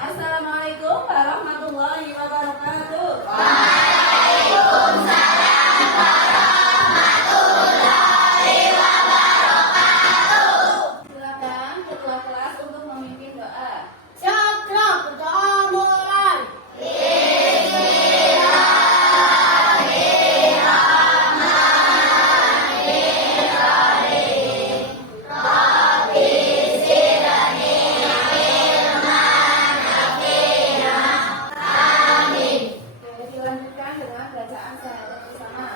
Assalamualaikum warahmatullahi wabarakatuh. Silakan ketua kelas untuk memimpin doa. Cakra berdoa mulai. Oke, dilanjutkan dengan bacaan syahadat bersama.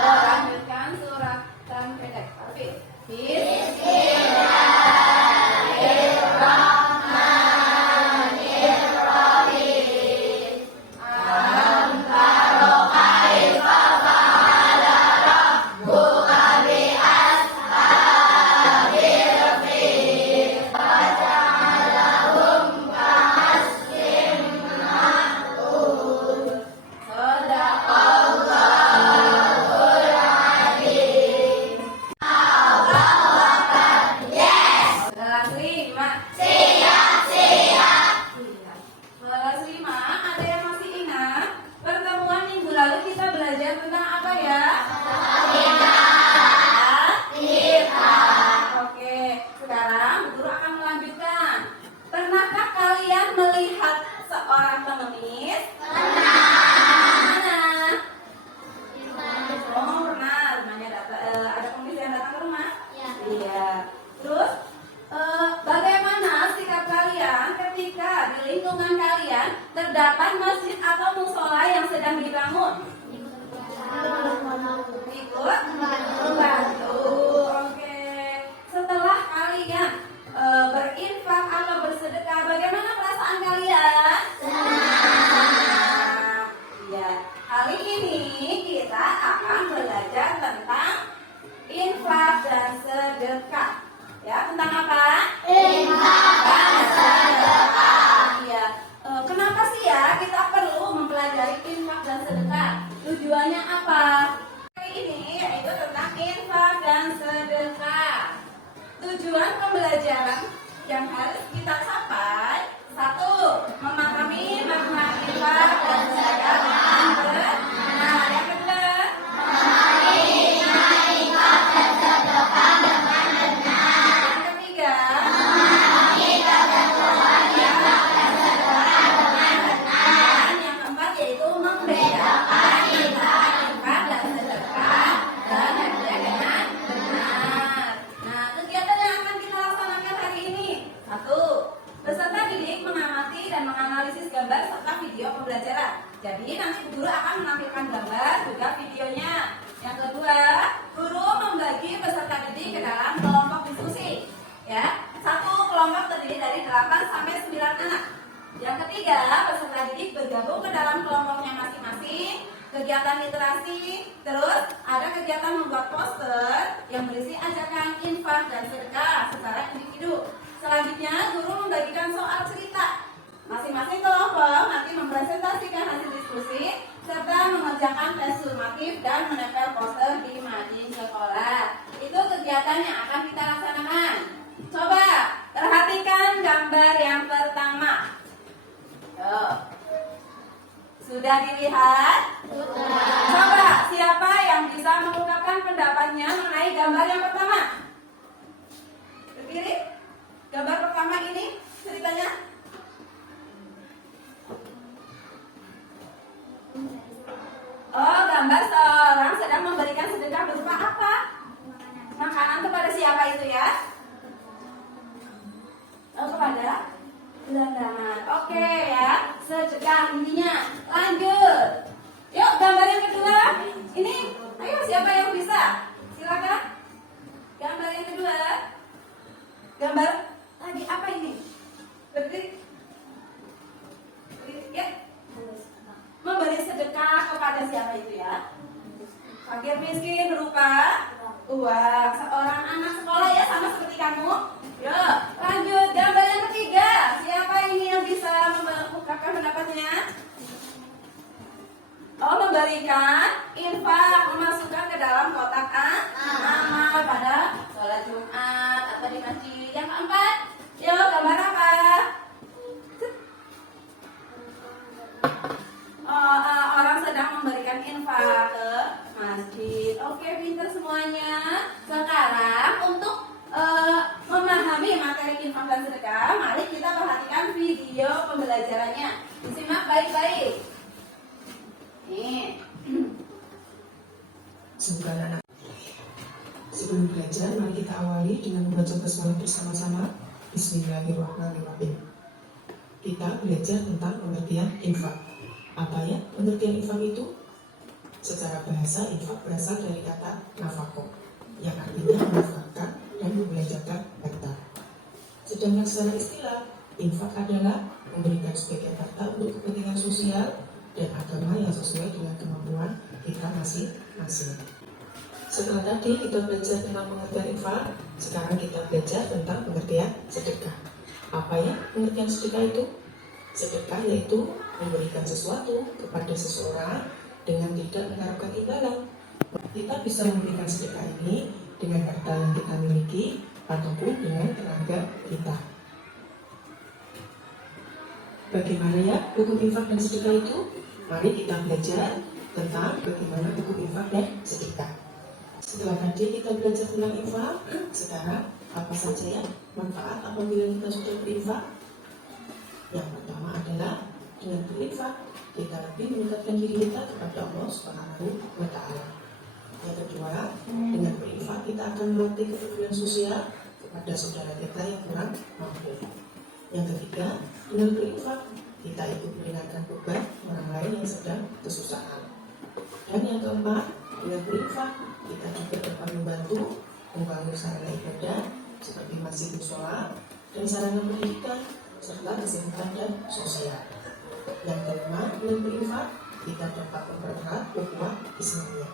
Lanjutkan suratan pendek. Arfi. Kelas 5. Kelas 5, ada yang masih ingat? Pertemuan minggu lalu kita belajar tentang apa ya? Oke, sekarang Bu Guru akan melanjutkan. Pernahkah kalian melihat seorang pengemis? Mana? Oh, pernah. Rumahnya ada pengemis yang datang ke rumah? Iya. Terus, bagaimana sikap kalian ketika di lingkungan kalian terdapat masjid atau musola yang sedang dibangun? Ikut membantu. Oke. Setelah kalian berinfak atau bersedekah, bagaimana perasaan kalian? Senang. Ya. Kali ini kita akan belajar tentang infak dan sedekah. Ya, tentang apa? Infak dan sedekah. Iya. Kenapa sih ya kita perlu mempelajari infak dan sedekah? Tujuannya apa? Kali ini yaitu tentang infak dan sedekah. Tujuan pembelajaran yang harus kita capai: 1. Memahami makna infak dan sedekah dengan benar. Yang kedua, yang ketiga, dan yang keempat yaitu membedakan infak dan sedekah dan yang dengan benar. Nah, kegiatan yang akan kita laksanakan hari ini: 1. Peserta didik mengamati dan menganalisis gambar serta video pembelajaran. Jadi nanti Bu Guru akan menampilkan gambar juga videonya. Yang kedua, guru membagi peserta didik ke dalam kelompok diskusi. Ya, satu kelompok terdiri dari 8 sampai 9 anak. Yang ketiga, peserta didik bergabung ke dalam kelompoknya masing-masing. Kegiatan literasi, terus ada kegiatan membuat poster yang berisi ajakan infak dan sedekah secara individu. Selanjutnya, guru membagikan soal cerita. Masing-masing kelompok nanti mempresentasikan hasil diskusi serta mengerjakan tes sumatif dan menempel poster di mading sekolah. Itu kegiatan yang akan kita laksanakan. Coba perhatikan gambar yang pertama. Tuh. Sudah dilihat? Coba siapa yang bisa mengungkapkan pendapatnya mengenai gambar yang pertama? Berdiri. Gambar pertama ini ceritanya. Oh, gambar seorang sedang memberikan sedekah berupa apa? Makanan kepada siapa itu ya? Oh, kepada gelandangan. Oke ya, sedekah intinya. Lanjut. Yuk, gambar yang kedua. Ini, ayo siapa yang bisa? Silakan. Gambar yang kedua. Gambar lagi apa ini? Berdiri. Ya. Memberi sedekah kepada siapa itu ya? Fakir miskin berupa Dua. Seorang anak sekolah ya, sama seperti kamu. Yuk, lanjut. Gambar yang ketiga. Siapa ini yang bisa mengungkapkan pendapatnya? Oh, memberikan infak, memasukkan ke dalam kotak amal pada sholat Jumat atau di masjid. Yang keempat, yuk gambar apa? Orang sedang memberikan infak ke masjid. Oke, pintar semuanya. Sekarang untuk memahami materi infak dan sedekah, mari kita perhatikan video pembelajarannya. Disimak baik-baik. Nih. Semoga anak. Sebelum belajar, mari kita awali dengan membaca basmalah bersama-sama. Bismillahirrahmanirrahim. Kita belajar tentang pengertian infak. Apa ya pengertian infak itu? Secara bahasa, infak berasal dari kata nafkah, yang artinya menafkahkan dan membelanjakan harta. Sedangkan secara istilah, infak adalah memberikan sebagian harta untuk kepentingan sosial dan agama yang sesuai dengan kemampuan kita masing-masing. Setelah tadi kita belajar tentang pengertian infak, sekarang kita belajar tentang pengertian sedekah. Apa ya pengertian sedekah itu? Sedekah yaitu memberikan sesuatu kepada seseorang dengan tidak mengharapkan imbalan. Kita bisa memberikan sedekah ini dengan harta yang kita miliki ataupun dengan tenaga kita. Bagaimana ya hukum infak dan sedekah itu? Mari kita belajar tentang bagaimana hukum infak dan sedekah. Setelah tadi kita belajar tentang infak, sekarang apa saja ya manfaat apabila kita sudah berinfak? Yang pertama adalah dengan berinfak kita lebih mendekatkan diri kita kepada Allah Subhanahu wa Ta'ala. Yang kedua, dengan berinfak kita akan melatih kepedulian sosial kepada saudara kita yang kurang mampu. Yang ketiga, dengan berinfak kita ikut meringankan beban orang lain yang sedang kesusahan. Dan yang keempat, dengan berinfak kita juga dapat membantu membangun sarana ibadah seperti masjid, mushola, dan sarana pendidikan serta kesehatan dan sosial. Yang kelima, dengan berinfak kita dapat mempererat ukhuwah Islamiyah.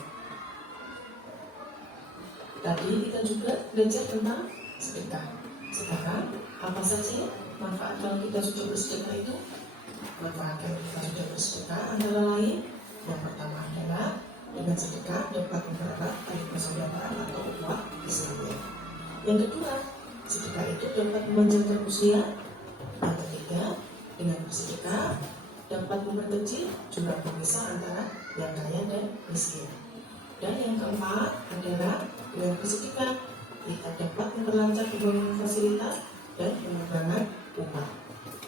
Tadi kita juga belajar tentang sedekah. Sekarang apa saja manfaat kalau kita sudah bersedekah itu? Manfaat kalau kita sudah bersedekah antara lain, yang pertama adalah dengan sedekah dapat mempererat tali persaudaraan atau ukhuwah Islamiyah. Yang kedua, sedekah itu dapat memanjangkan usia. Yang ketiga, dengan bersedekah dapat memperkecil jumlah pemisah antara yang kaya dan miskin. Dan yang keempat adalah dengan bersedekah kita dapat memperlancar pembangunan fasilitas dan pengembangan umat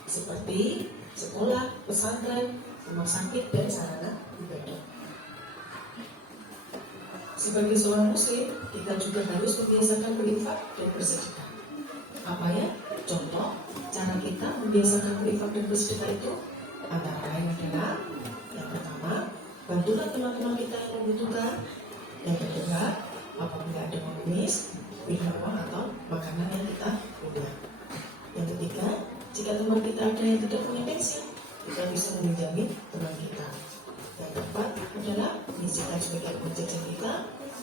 seperti sekolah, pesantren, rumah sakit, dan sarana ibadah. Sebagai seorang muslim, kita juga harus membiasakan berinfak dan bersedekah. Apa ya? Contoh cara kita membiasakan berinfak dan bersedekah itu antara lain adalah yang pertama, bantulah teman-teman kita yang membutuhkan. Yang kedua, apabila ada pengemis, berikan uang atau makanan yang kita punya. Yang ketiga, jika teman kita ada yang tidak punya pensiun, kita bisa meminjami teman kita. Yang keempat adalah menyisihkan sebagian uang jajan kita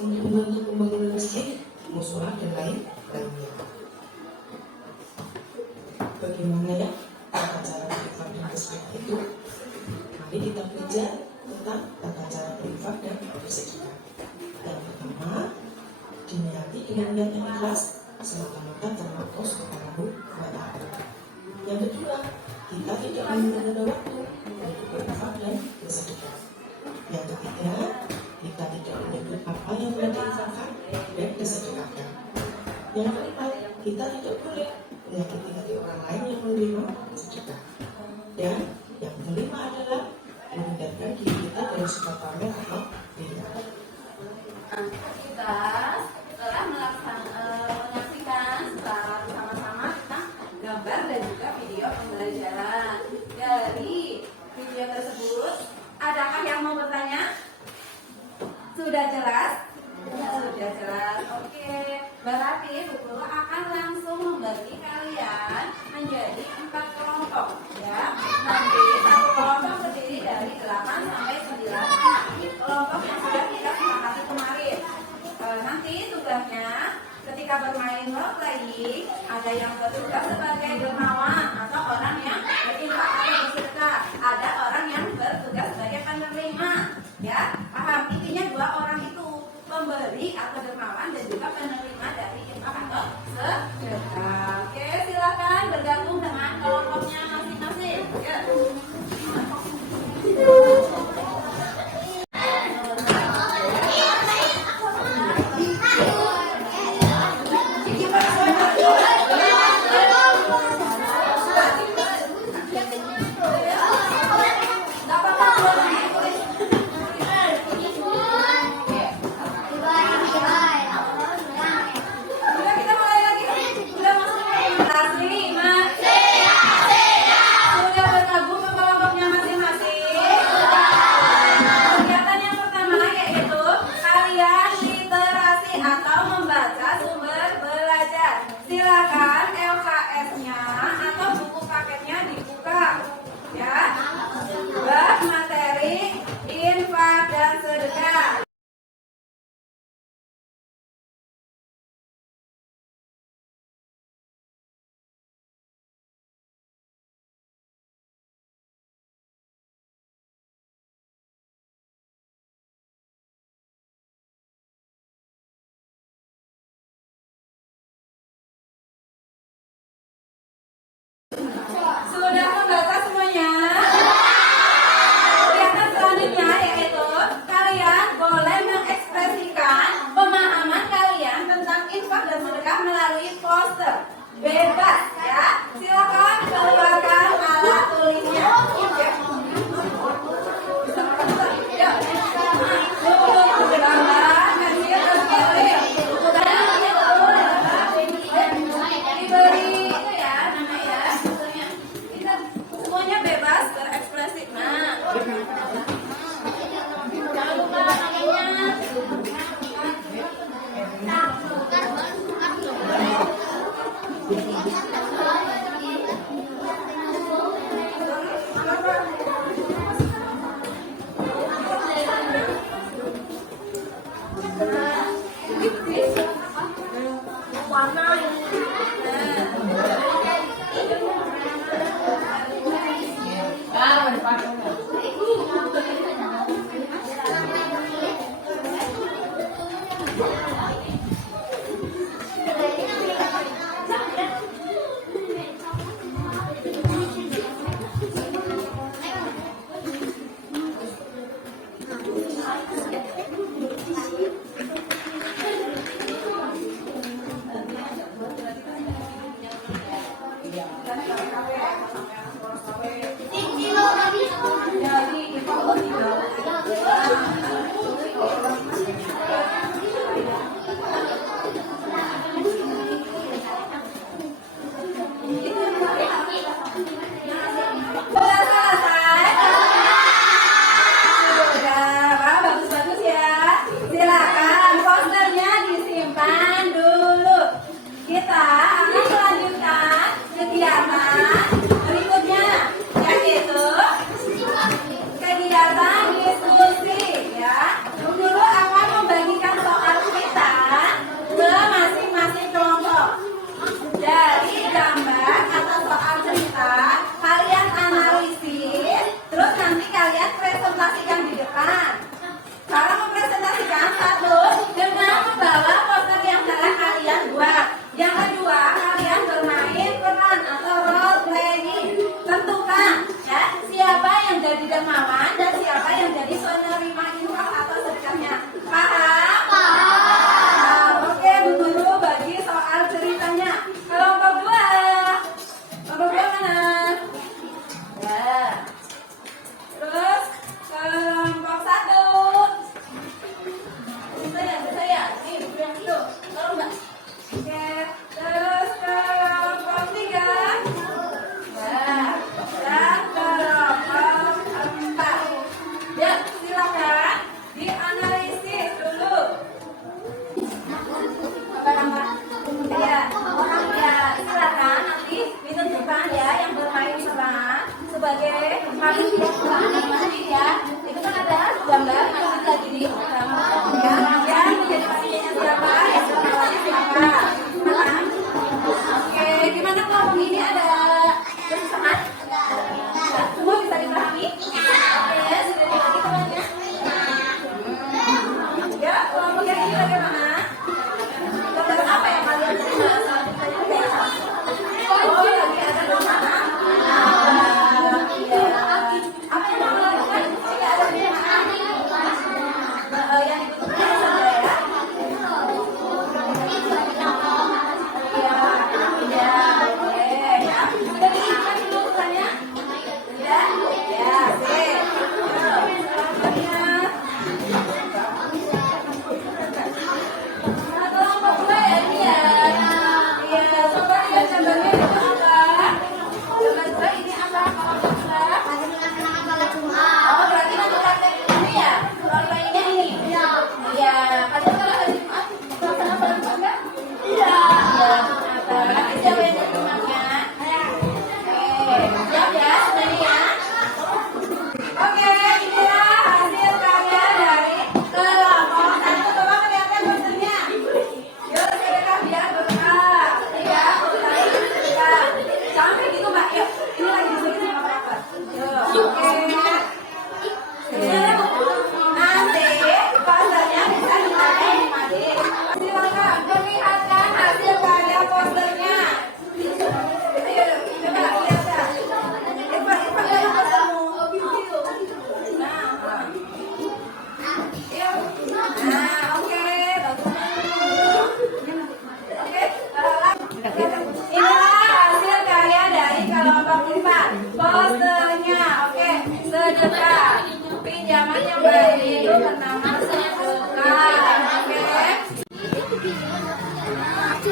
untuk membantu pembangunan masjid, mushola, dan lainnya. Bagaimana ya tata cara berinfak dan bersedekah itu? Mari kita belajar tentang tata cara berinfak dan bersedekah. Yang pertama, diniati dengan niat yang ikhlas semata-mata karena Allah Subhanahu wa Ta'ala. Yang kedua, kita tidak menunda waktu untuk berinfak dan bersedekah. Yang ketiga, kita tidak menyebut apa yang telah diinfakkan dan disedekahkan. Yang keempat, kita tidak boleh menyakiti hati orang lain yang menerima sedekah. Dan yang kelima adalah menghindarkan diri kita dari sifat pamer atau riya. Kita telah menyaksikan secara bersama-sama tentang gambar dan juga video pembelajaran. Dari video tersebut, adakah yang mau bertanya? Sudah jelas? Sudah jelas. Oke. Berarti Guru akan langsung membagi kalian menjadi 4 kelompok, ya. Nanti satu kelompok terdiri dari 8 sampai 9 anak. Kelompok yang sudah kita sepakati kemarin. Nanti tugasnya ketika bermain role playing, ada yang bertugas sebagai dermawan atau orang yang berinfak atau bersedekah, ada orang yang bertugas sebagai penerima. Ya, paham? Intinya dua orang itu, pemberi atau dermawan dan juga penerima dari infak atau sedekah. Oke, silakan bergabung dengan kelompoknya masing-masing. Ya. Udah, kita mulai lagi. Udah masuk kelas 5. Sudah bergabung ke kelompoknya masing-masing. Kegiatan yang pertama yaitu kalian literasi atau membaca sumber belajar. Silakan LKS-nya atau buku paketnya dibuka. Ya. Bab materi infak dan sedekah. Sudah membaca semuanya? Kegiatan selanjutnya yaitu kalian boleh mengekspresikan pemahaman kalian tentang infak dan sedekah melalui poster. Bebas ya. Silakan keluarkan alat tulisnya. Oke. Yuk. Gambar, pensil, dan kirim. Diberi itu ya namanya ya. Kita semuanya bebas berekspresi. Nah, jangan lupa namanya. Warna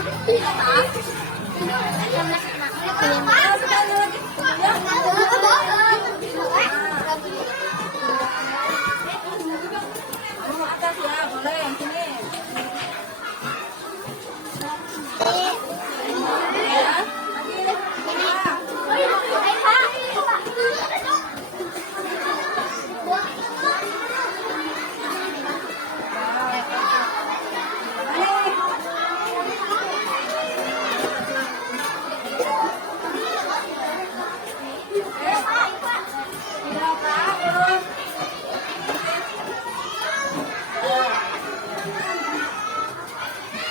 Kamu atas ya, boleh yang sini. Ya, lagi.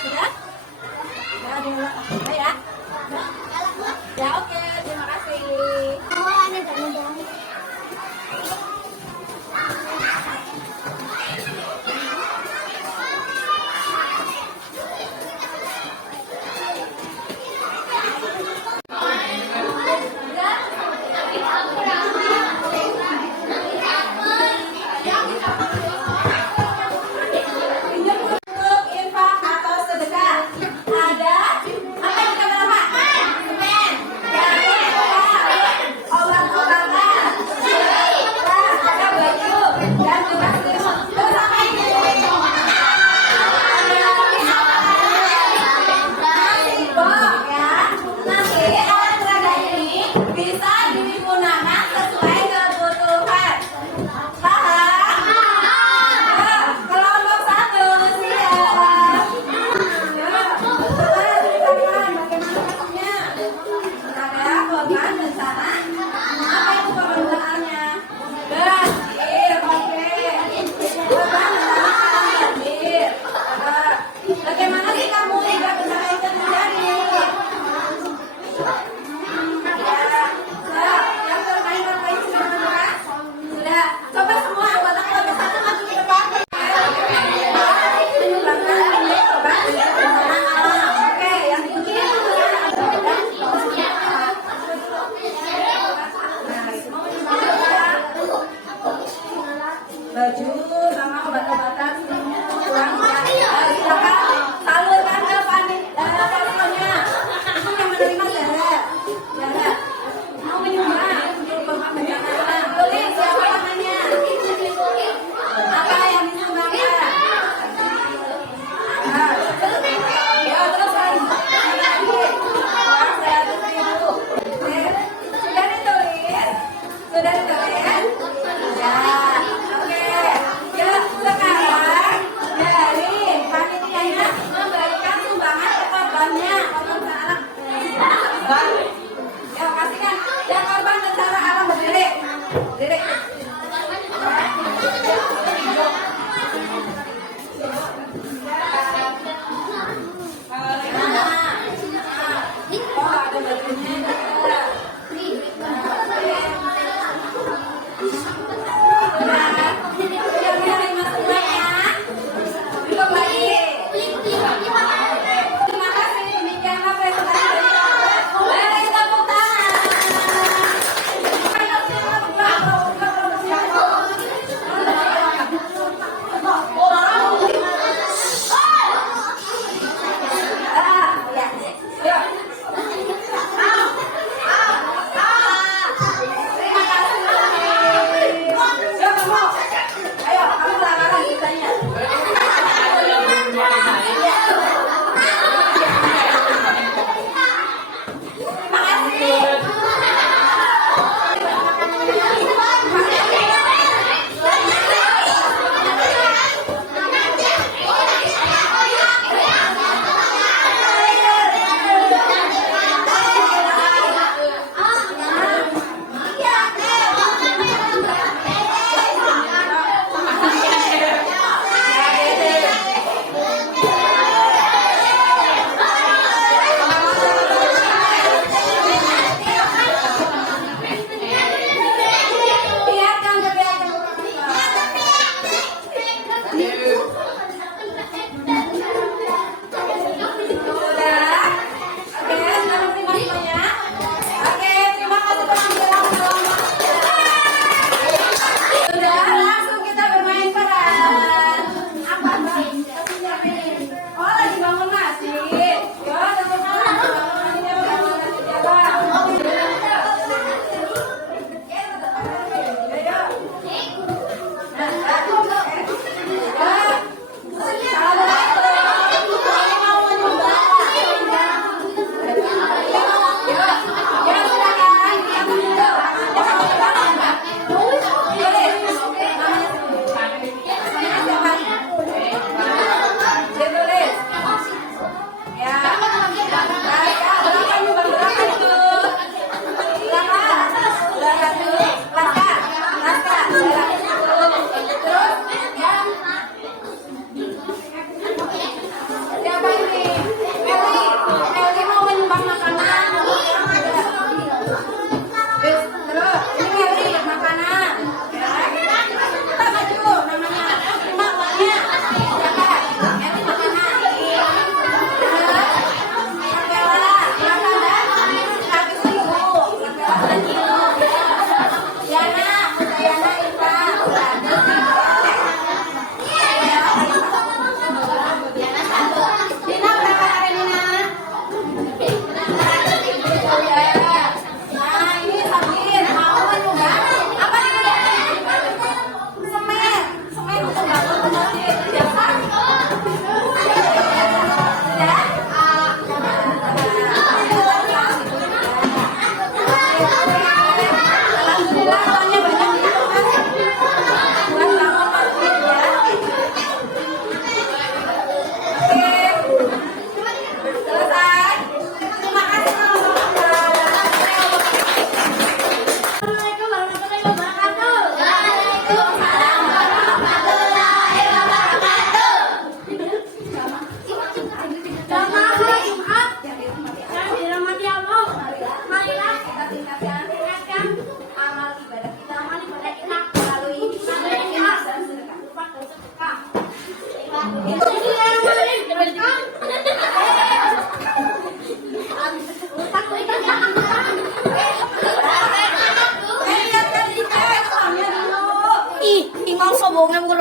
Sudah? Ya, diulang. Ya. Ya, oke. Terima kasih. Untuk infak atau sedekah ada apa yang kita berapa? Semen. Jagung.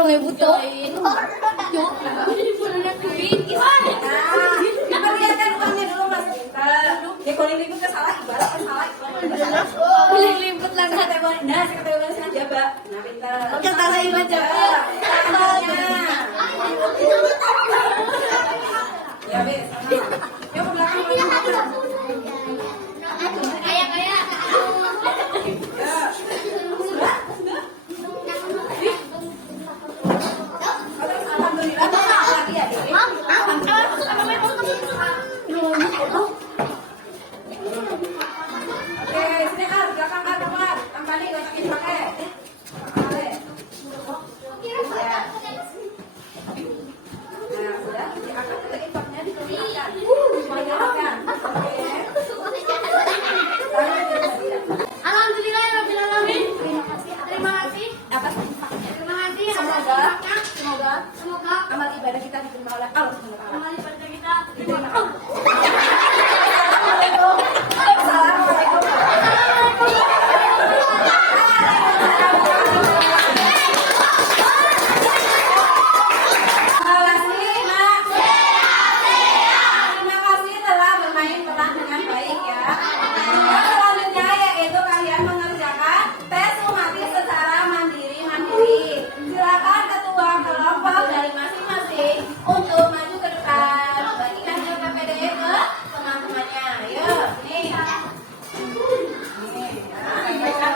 orang yang butuh. Perlihatkan uangnya dulu Mas Pinter. Ya kalau ini ke salah ibarat ke salah. Liput lang. Nah, kategori saya jaba. Nah, Pinter. Oke, salah ibarat jaba. Ya, Be. Yuk ke belakang. Kayak. Alhamdulillah, lagi ya, Dek. Oke, sini Ar, belakang Ar, keluar. Tampani, letakkan pakai. Pakai. Ya. Nah, sudah. Diangkat lagi paknya, diperlihatkan. Diperlihatkan. Oke. Alhamdulillah, Rabbil Alamin. Terima kasih. Atas Terima kasih. semoga amal ibadah kita diterima oleh Allah Subhanahu wa taala. Amal ibadah kita diterima. Terima kasih telah bermain peran dengan baik ya. Yang selanjutnya yaitu kalian mengerjakan tes umati secara mandiri. Silakan ketua kelompok dari masing-masing untuk maju ke depan. Bagikan PPDE ke teman-temannya. Ayo, nih. Nih, sampaikan.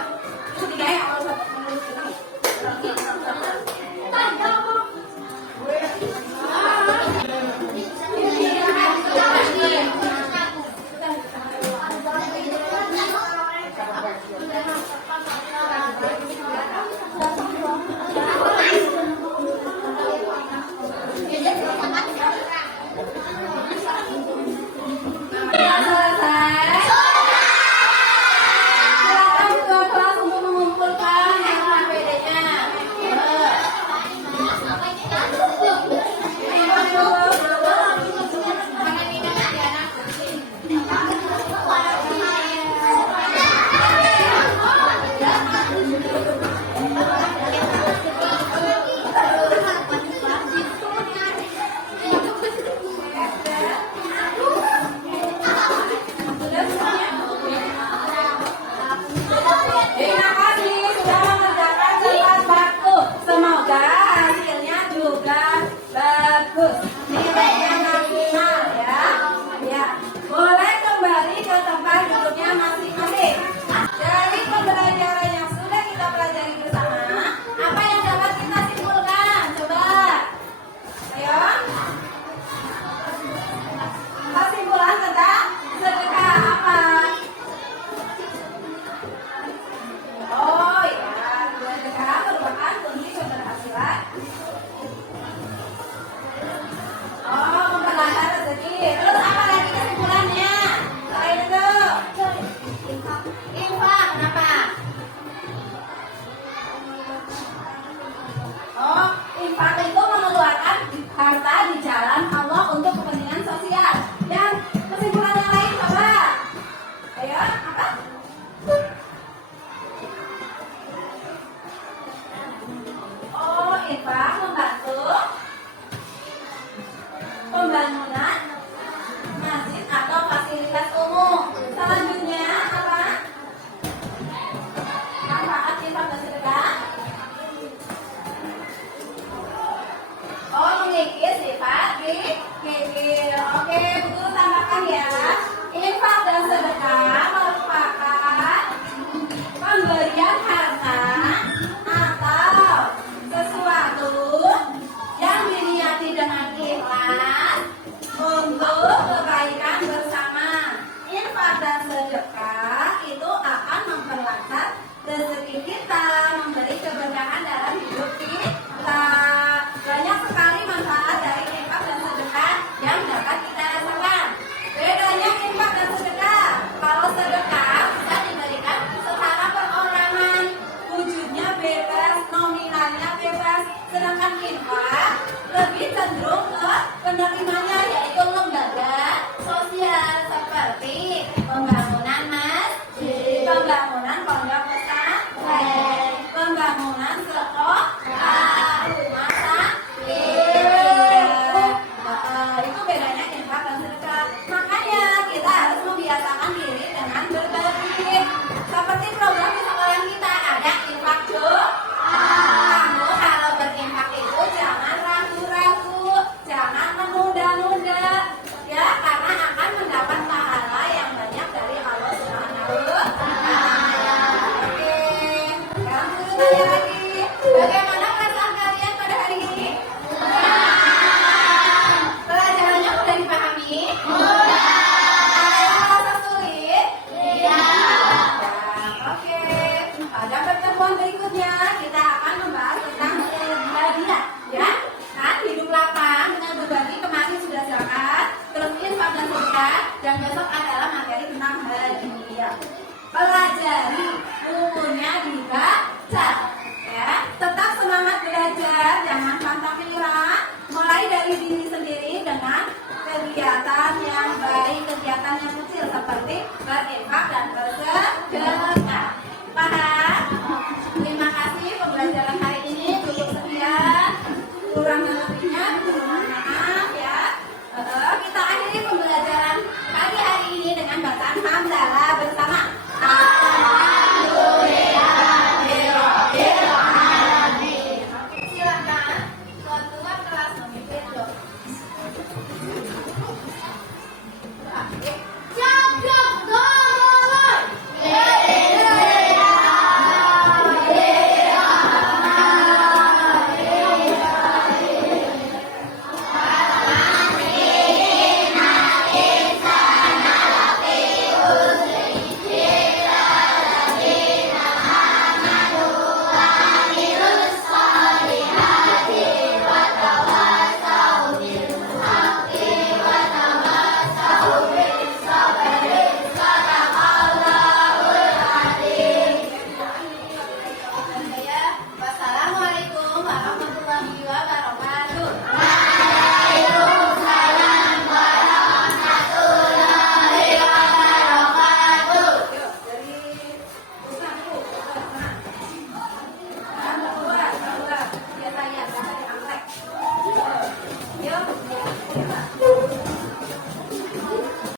Itu tiga ya, kalau satu menulis ini. Selesai. Silakan ketua kelas untuk mengumpulkan PPD-nya. Terima kasih sudah mengerjakan tepat waktu. Semoga hasilnya juga bagus. Nilainya maksimal ya. Ya, boleh kembali ke tempat duduknya masing-masing. Dari pembelajaran yang sudah kita pelajari bersama, apa yang dapat kita simpulkan? Coba. Ayo. Kesimpulan tentang sedekah apa? Oh ya, sedekah merupakan kunci keberhasilan. Oh, memperlancar rezeki. Terus apa lagi kesimpulannya? Selain itu, infak. Kenapa? Oh, infak itu mengeluarkan harta di jalan Allah untuk kepentingan sosial. Dan kesimpulan yang lain coba. Ayo, apa? Oh, infak membantu pembangunan masjid atau fasilitas umum. Selanjutnya apa? Manfaat infak dan sedekah. Oh, mengikis sifat kikir. Oke, guru tambahkan ya. Infak dan sedekah merupakan pemberian harta atau sesuatu yang diniati dengan ikhlas untuk kebaikan bersama. Infak dan sedekah itu akan memperlancar rezeki kita, memberi keberkahan dalam hidup kita. Banyak sekali manfaat dari infak dan sedekah yang dapat kita rasakan. Bedanya infak dan sedekah. Kalau sedekah bisa diberikan secara perorangan, wujudnya bebas, nominalnya bebas. Sedangkan infak lebih cenderung ke penerimanya, yaitu lembaga sosial seperti pembangunan masjid. Dan besok adalah materi tentang hadiah. Pelajari bukunya dibaca. Ya, tetap semangat belajar, jangan pantang menyerah. Mulai dari diri sendiri dengan kegiatan yang baik, kegiatan yang kecil seperti berinfak dan bersedekah. Paham?